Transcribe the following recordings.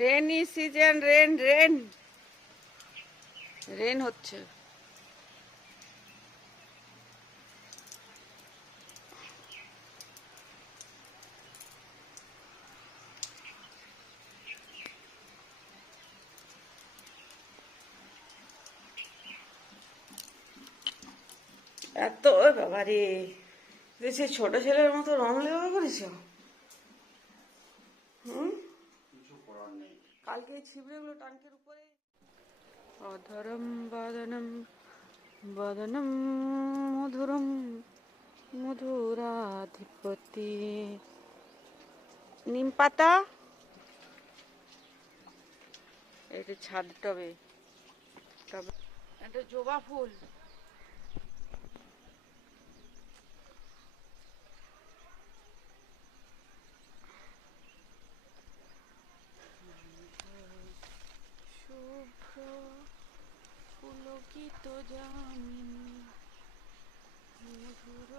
Rainy season, rain rain rain হচ্ছে। এত বাবারে, সে ছোট ছেলের মতো রং লেগে করেছ। কালকে এই ছিবড়েগুলো টাঙ্কের উপরে। অধরম বদনম বদনম মধুরম মধুরাধিপতি। নিম পাতা, এটা ছাদ টবে, এটা জবা ফুল। শুভ্র পুলকিত যামিনী মধুর।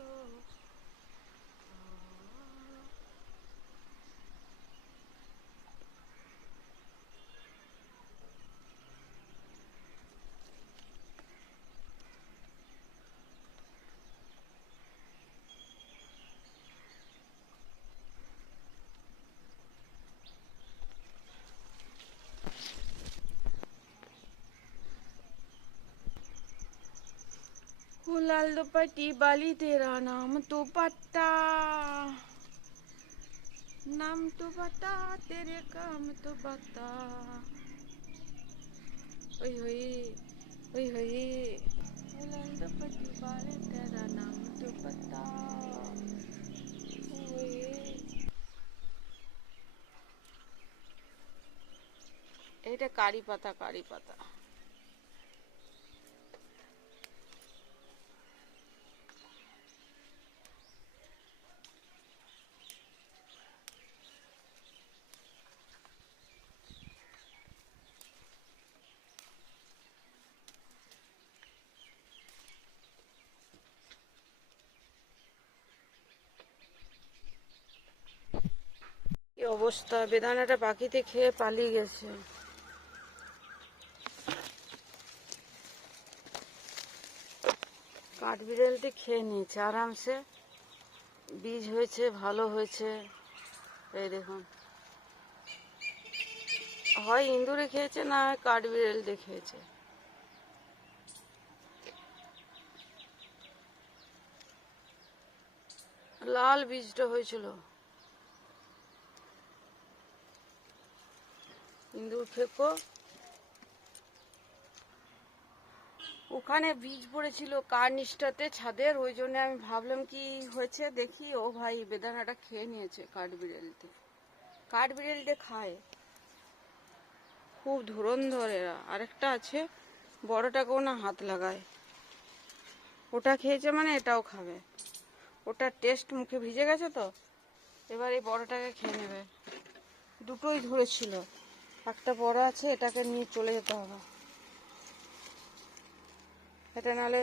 लाल दुपट्टी बाली तेरा नाम तो पता, नाम तो बता तेरे काम तो बता। ओए होए ओए होए, लाल दुपट्टी बाली तेरा नाम तो पता। এটা কারি পাতা, কারি পাতা। কি অবস্থা, বেদানাটা পাখিতে খেয়ে পালিয়ে গেছে। কাঠবিড়ালটি খেয়ে নিয়েছে আরামসে। বীজ হয়েছে, ভালো হয়েছে। এই দেখুন, হয় ইঁদুরে খেয়েছে, না হয় কাঠবিড়ালটি খেয়েছে। লাল বীজটা হয়েছিল, ইঁদুর খেকো। ওখানে বীজ পড়েছিল কার্নিশটাতে ছাদের, ওই জন্য আমি ভাবলাম কি হয়েছে দেখি। ও ভাই, বেদানাটা খেয়ে নিয়েছে কাঠবিড়ালটি। কাঠবিড়ালটি খায়, খুব ধুরন্ধর এরা। আরেকটা আছে, বড়টাকেও না হাত লাগায়। ওটা খেয়েছে মানে এটাও খাবে। ওটার টেস্ট মুখে ভিজে গেছে তো, এবার এই বড়টাকে খেয়ে নেবে। দুটোই ধরেছিল, একটা বড় আছে, এটাকে নিয়ে চলে যেতে হবে। এটা নাহলে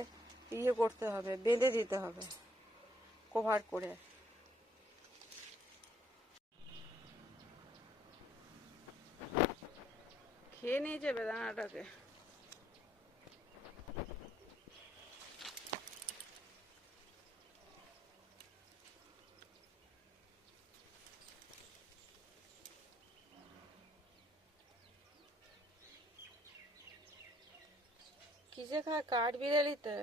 ইয়ে করতে হবে, বেঁধে দিতে হবে কভার করে। খেয়ে নিয়েছে বেদানাটাকে। কিসে খায় কাঠবিড়ালিতে।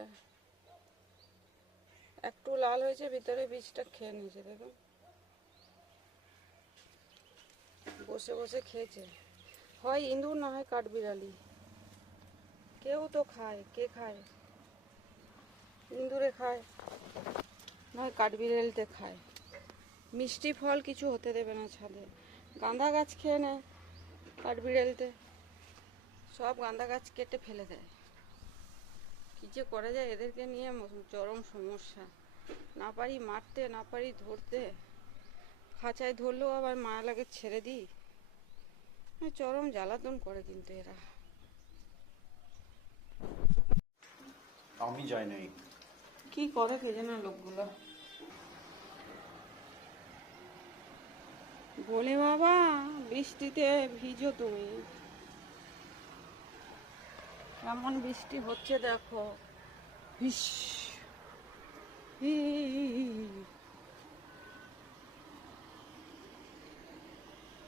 একটু লাল হয়েছে, ভিতরে বীজটা খেয়ে নিয়েছে। দেখুন, বসে বসে খেয়েছে। হয় ইঁদুর, না হয় কাঠবিড়ালি। কেউ তো খায়, কে খায়? ইঁদুরে খায়, নয় কাঠবিড়ালিতে খায়। মিষ্টি ফল কিছু হতে দেবে না ছাদে। গাঁদা গাছ খেয়ে নেয় কাঠবিড়ালিতে, সব গাঁদা গাছ কেটে ফেলে দেয়। কি যে করা যায় এদেরকে নিয়ে, চরম সমস্যা। না পারি মারতে, না পারি ধরতে। খাঁচায় ধরলেও আবার মায়া লাগে ছেড়ে দিই। চরম জ্বালাতন করে কিন্তু এরা। আমি যাই নাই। কি করে কে জানে লোকগুলো। বলে বাবা বৃষ্টিতে ভিজো তুমি, কেমন বৃষ্টি হচ্ছে দেখো। ইস, ই,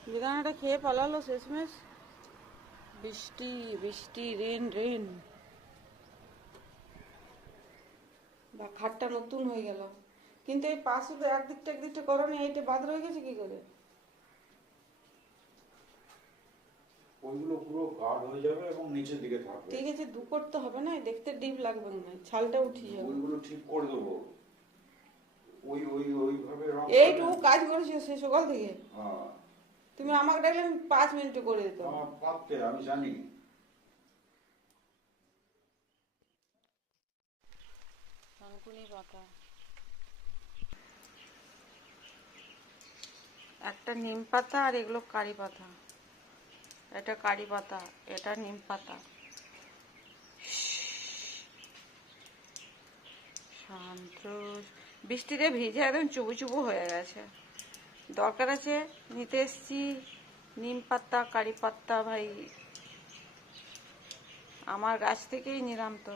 বেদানাটা খেয়ে পালালো শেষমেশ। বৃষ্টি বৃষ্টি, রেন রেন। বা খাটটা নতুন হয়ে গেল, কিন্তু এই পাশে তো একদিকটা করো নি, এইটা বাদ রয়ে গেছে কি করে? ওইগুলো পুরো গাঢ় হয়ে যাবে এবং নিচের দিকে থাকবে। ঠিক আছে, দু করতে হবে না, দেখতে ডিপ লাগবে না, ছালটা উঠিয়ে যাবে। ওইগুলো ঠিক করে দেবো। ওই ওই ওইভাবে রং এইটুকু কাজ করেছো সে সকাল থেকে। হ্যাঁ, তুমি আমাকে ডাকলে আমি 5 মিনিটে করে দিতাম। আমার পাপতে আমি জানি। থানকুনি পাতা, একটা নিম পাতা, আর এগুলো কারি পাতা। এটা কারি পাতা, এটা নিম পাতা। শান্ত। বৃষ্টিতে ভিজে একদম চুবু চুবু হয়ে গেছে। দরকার আছে নিতে এসছি নিম পাতা, কারি পাতা। ভাই আমার গাছ থেকেই নিলাম তো।